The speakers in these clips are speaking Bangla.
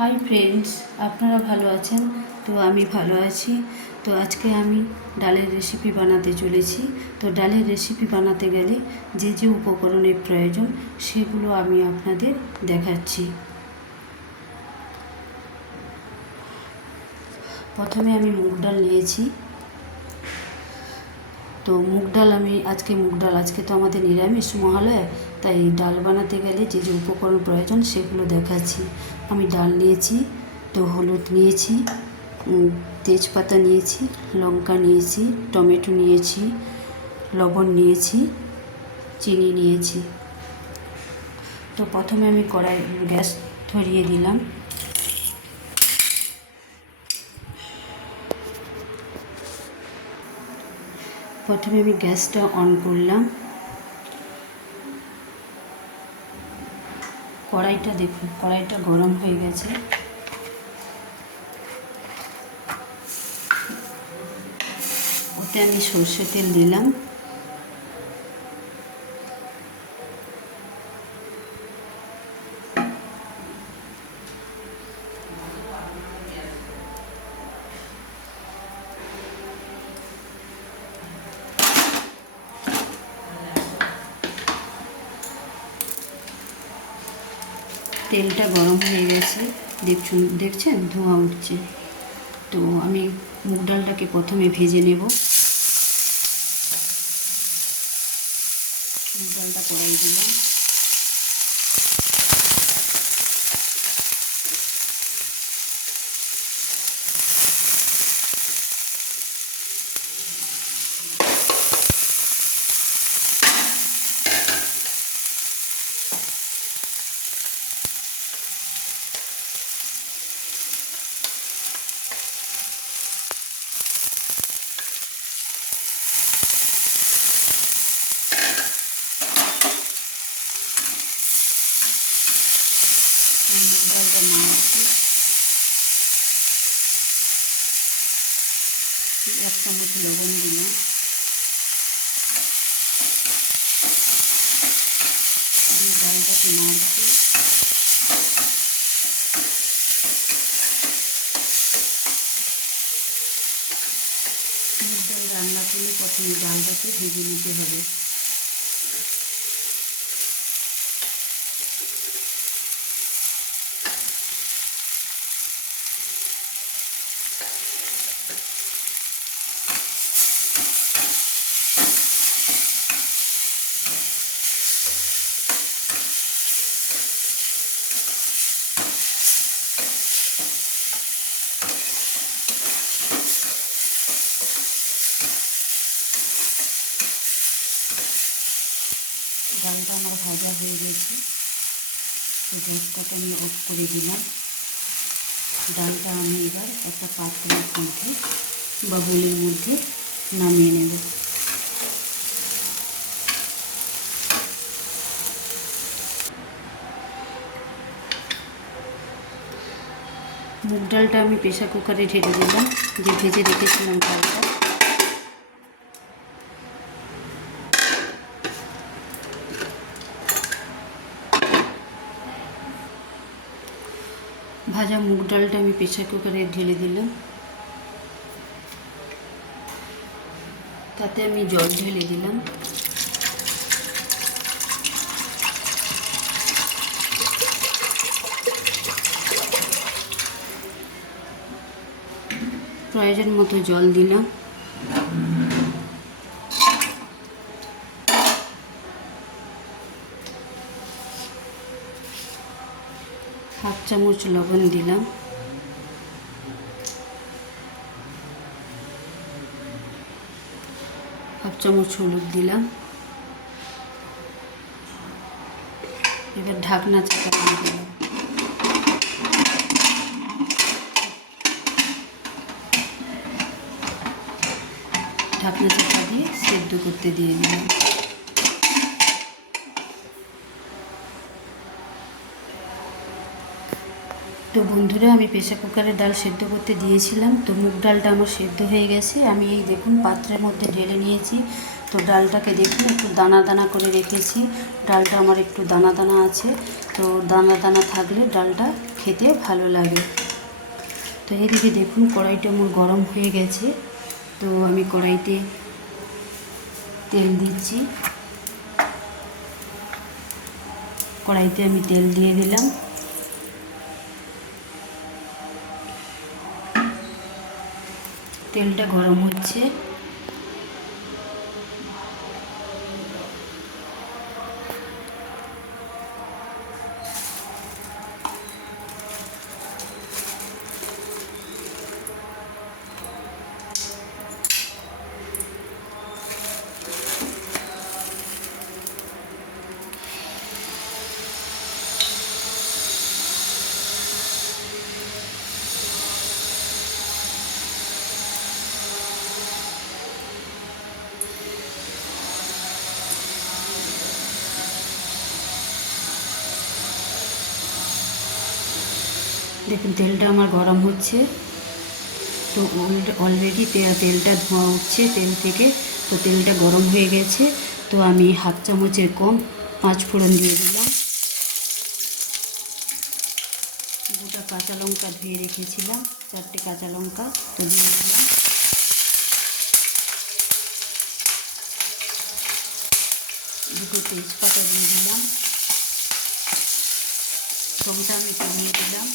হাই ফ্রেন্ডস, আপনারা ভালো আছেন? তো আমি ভালো আছি। তো আজকে আমি ডালের রেসিপি বানাতে চলেছি। তো ডালের রেসিপি বানাতে গেলে যে যে উপকরণের প্রয়োজন সেগুলো আমি আপনাদের দেখাচ্ছি। প্রথমে আমি মুগ ডাল নিয়েছি। তো মুগ ডাল আজকে তো আমাদের নিরামিষ মহালয়া, তাই ডাল বানাতে গেলে যে যে উপকরণ প্রয়োজন সেগুলো দেখাচ্ছি। আমি ডাল নিয়েছি, তো হলুদ নিয়েছি, তেজপাতা নিয়েছি, লঙ্কা নিয়েছি, টমেটো নিয়েছি, লবণ নিয়েছি, চিনি নিয়েছি। তো প্রথমে আমি গ্যাস ধরিয়ে দিলাম। প্রথমে আমি গ্যাসটা অন করলাম। কড়াইটা গরম হয়ে গেছে। ওতে আমি সর্ষে তেল দিলাম। তেলটা গরম হয়ে গেছে, দেখছেন ধোঁয়া উঠছে। তো আমি মুগ ডালটাকে প্রথমে ভেজে নেব। মুগ ডালটা কড়াই দিলাম। মুগ ডালটা নাড়ছি। 1 চামচ লবণ দিলাম। ডালটাকে নাড়ছি। মুগ ডাল রান্না করলে প্রথমে ডালটাকে ভেজে নিতে হবে। ডালটা আমার ভাজা হয়ে গেছে। তো গ্যাসটাকে আমি অফ করে দিলাম। ডালটা আমি এবার একটা পাত্রের মধ্যে বা বোলের মধ্যে নামিয়ে নেব। মুগ ডালটা আমি প্রেসার কুকারে ঢেলে দিলাম, যে ভেজে রেখেছিলাম ডালটা। ভাজা মুগ ডালটা আমি প্রেসার কুকারে ঢেলে দিলাম। তাতে আমি জল ঢেলে দিলাম। প্রয়োজন মতো জল দিলাম। হাফ চামচ লবণ দিলাম। হাফ চামচ হলুদ দিলাম। এবার ঢাকনা চাপা দিয়ে দিলাম। ঢাকনা চাপা দিয়ে সেদ্ধ করতে দিয়ে দিলাম। তো বন্ধুরা, আমি প্রেসার কুকারে ডাল সেদ্ধ করতে দিয়েছিলাম। তো মুগ ডালটা আমার সেদ্ধ হয়ে গেছে। আমি এই দেখুন পাত্রের মধ্যে ঢেলে নিয়েছি। তো ডালটাকে দেখুন একটু দানা দানা করে রেখেছি, ডালটা আমার একটু দানা দানা আছে, তো দানা দানা থাকলে ডালটা খেতে ভালো লাগে। তো এদিকে দেখুন কড়াইটা আমার গরম হয়ে গেছে, তো আমি কড়াইতে তেল দিচ্ছি। কড়াইতে আমি তেল দিয়ে দিলাম। তেলটা গরম হচ্ছে। দেখুন তেলটা আমার গরম হচ্ছে, তো অলরেডি তেলটা ধোঁয়া উঠছে তেল থেকে, তো তেলটা গরম হয়ে গেছে। তো আমি হাফ চামচের কম 5 ফোড়ন দিয়ে দিলাম। দুটো কাঁচা লঙ্কা ধুয়ে রেখেছিলাম, 4টে কাঁচা লঙ্কা তো দিয়ে দিলাম। দুটো তেজপাতা দিয়ে দিলাম। ফোড়নটা আমি কমিয়ে দিলাম।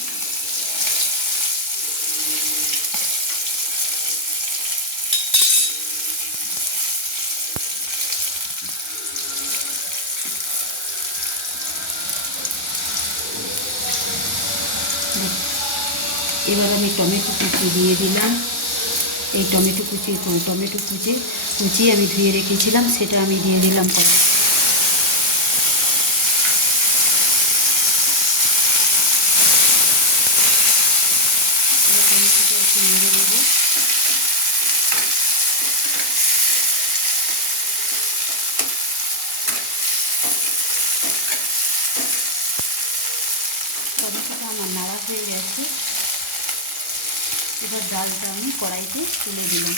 এবার আমি টমেটো কুচি দিয়ে দিলাম। এই টমেটো কুচি আমি ধুয়ে রেখেছিলাম, সেটা আমি দিয়ে দিলাম কড়াই। টমেটোটা একটু নেড়ে দেবো। টমেটোটা আমার নাড়া হয়ে গেছে। এবার ডালটা আমি কড়াইতে তুলে দিলাম।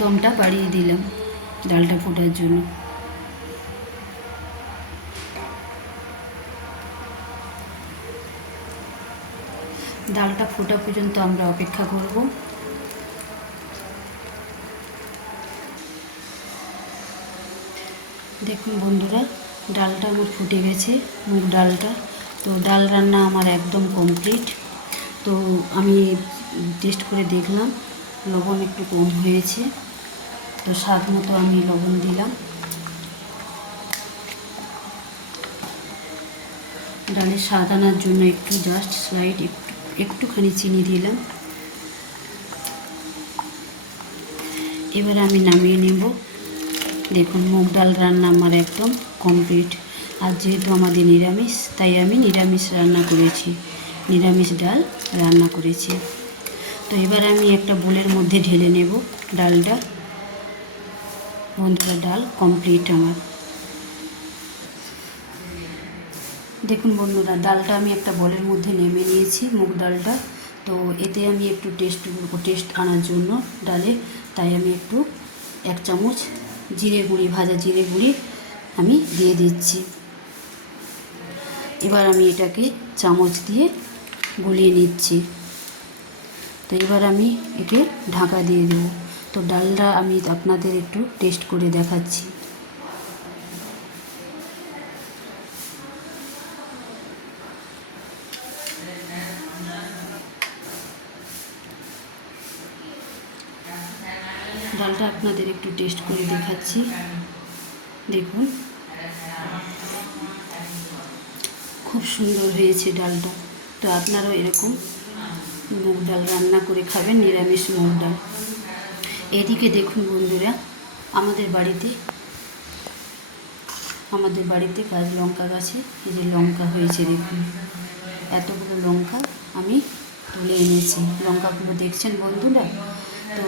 দমটা বাড়িয়ে দিলাম ডালটা ফোটার জন্য। ডালটা ফোটা পর্যন্ত আমরা অপেক্ষা করব। দেখুন বন্ধুরা, ডালটা আমার ফুটে গেছে, মুগ ডালটা। তো ডাল রান্না আমার একদম কমপ্লিট। তো আমি টেস্ট করে দেখলাম, লবণ একটু কম হয়েছে, তো স্বাদ মতো আমি লবণ দিলাম। ডালের স্বাদ আনার জন্য একটু জাস্ট স্লাইড একটুখানি চিনি দিলাম। এবার আমি নামিয়ে নেব। দেখুন মুগ ডাল রান্না আমার একদম কমপ্লিট। আর যেহেতু আমাদের নিরামিষ, তাই আমি নিরামিষ রান্না করেছি, নিরামিষ ডাল রান্না করেছি। তো এবার আমি একটা বোলের মধ্যে ঢেলে নেব ডালটা। বন্ধুরা, ডাল কমপ্লিট আমার। দেখুন বন্ধুরা, ডালটা আমি একটা বোলের মধ্যে নেমে নিয়েছি, মুগ ডালটা। তো এতে আমি একটু টেস্ট আনার জন্য ডালে, তাই আমি একটু 1 চামচ জিরে গুঁড়ি, ভাজা জিরে গুঁড়ি আমি দিয়ে দিচ্ছি। এবার আমি এটাকে চামচ দিয়ে গুলিয়ে নিচ্ছি। তো এবার আমি একে ঢাকা দিয়ে দেব। তো ডালটা আমি আপনাদের একটু টেস্ট করে দেখাচ্ছি। ডালটা আপনাদের একটু টেস্ট করে দেখাচ্ছি। দেখুন খুব সুন্দর হয়েছে ডালটা। তো আপনারাও এরকম মুগ ডাল রান্না করে খাবেন, নিরামিষ মুগ ডাল। এদিকে দেখুন বন্ধুরা, আমাদের বাড়িতে গাছ লঙ্কা গাছে এই যে লঙ্কা হয়েছে। দেখুন এতগুলো লঙ্কা আমি তুলে এনেছি। লঙ্কাগুলো দেখছেন বন্ধুরা। তো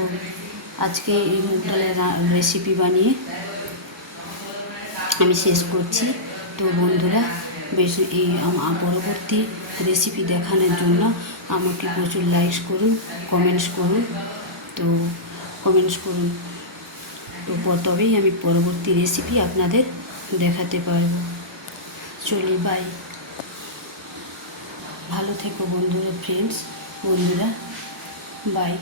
আজকে এই মুগ ডালের রেসিপি বানিয়ে আমি শেষ করছি। তো বন্ধুরা, বেশি এই পরবর্তী রেসিপি দেখানোর জন্য আমাকে প্রচুর লাইক করুন, কমেন্টস করুন। তো কমেন্টস করুন, তো তবেই আমি পরবর্তী রেসিপি আপনাদের দেখাতে পারবো। চলি, বাই। ভালো থেকো বন্ধুরা, ফ্রেন্ডস, বন্ধুরা, বাই।